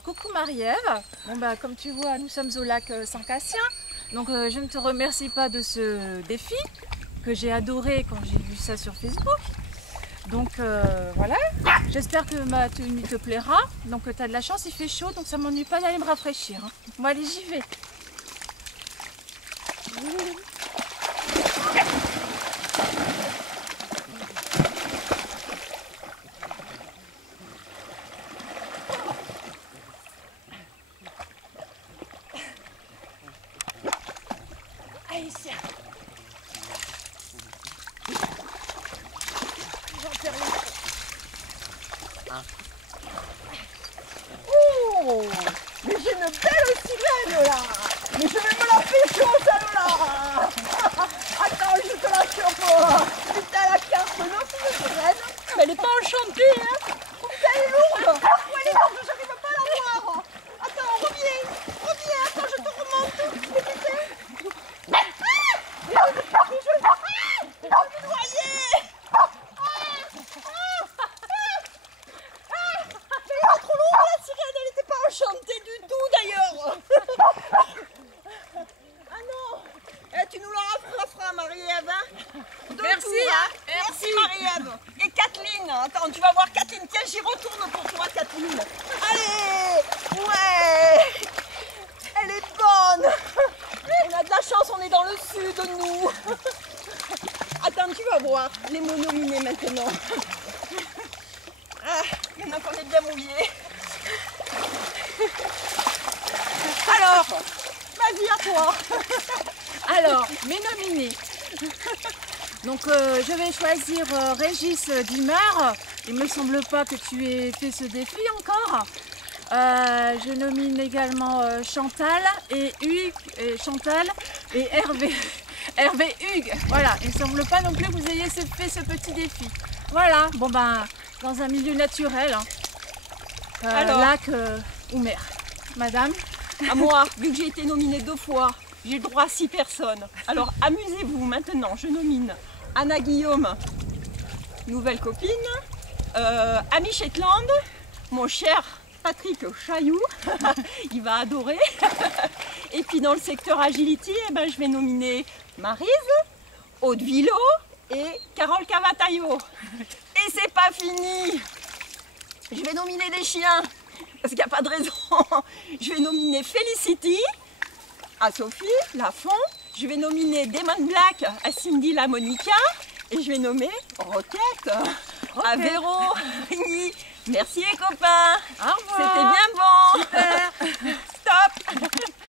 Coucou Marie-Ève, comme tu vois nous sommes au lac Saint-Cassien, donc je ne te remercie pas de ce défi que j'ai adoré quand j'ai vu ça sur Facebook. Donc voilà, j'espère que ma tenue te plaira, donc tu as de la chance, il fait chaud donc ça m'ennuie pas d'aller me rafraîchir. Hein. Bon allez j'y vais. Allez, ici. Oh, mais j'ai une belle sirène là. Mais je vais me la pécho celle-là. Attends, je te la chauffe. Putain, la carte, non, c'est une sirène. Mais elle est pas enchantée, hein. Putain, elle est lourde. Oh, elle est lourde, j'arrive pas à la voir. Attends, reviens, attends, je te remonte. Mais tu sais. Je vais me noyer. Trop lourde la sirène, elle n'était pas enchantée du tout d'ailleurs. Ah non, tu nous la referas Marie-Ève. Merci, Merci Marie-Ève. Et Kathleen, attends, tu vas voir Kathleen, tiens j'y retourne pour toi Kathleen. Allez, ouais, elle est bonne. On a de la chance, on est dans le sud nous. Attends, tu vas voir les monominés maintenant. Ah, maintenant qu'on est bien mouillé. Alors, vas-y à toi. Alors, mes nominés. Donc je vais choisir Régis Dimard. Il me semble pas que tu aies fait ce défi encore. Je nomine également Chantal et Hugues, Chantal et Hervé. Hervé Hugues. Voilà, il me semble pas non plus que vous ayez fait ce petit défi. Voilà, dans un milieu naturel, hein. Alors, lac ou mer. Madame? à moi, vu que j'ai été nominée 2 fois, j'ai le droit à 6 personnes. Alors amusez-vous maintenant, je nomine Anna Guillaume, nouvelle copine, Ami Shetland, mon cher Patrick Chailloux, il va adorer. Et puis dans le secteur agility, je vais nominer Maryse, Aude Villot et Carole Cavatayo. Et c'est pas fini, je vais nominer des chiens. Parce qu'il n'y a pas de raison. Je vais nominer Felicity à Sophie Lafont. Je vais nominer Damon Black à Cindy La Monica. Et je vais nommer Roquette à Véro. Merci les copains. C'était bien bon.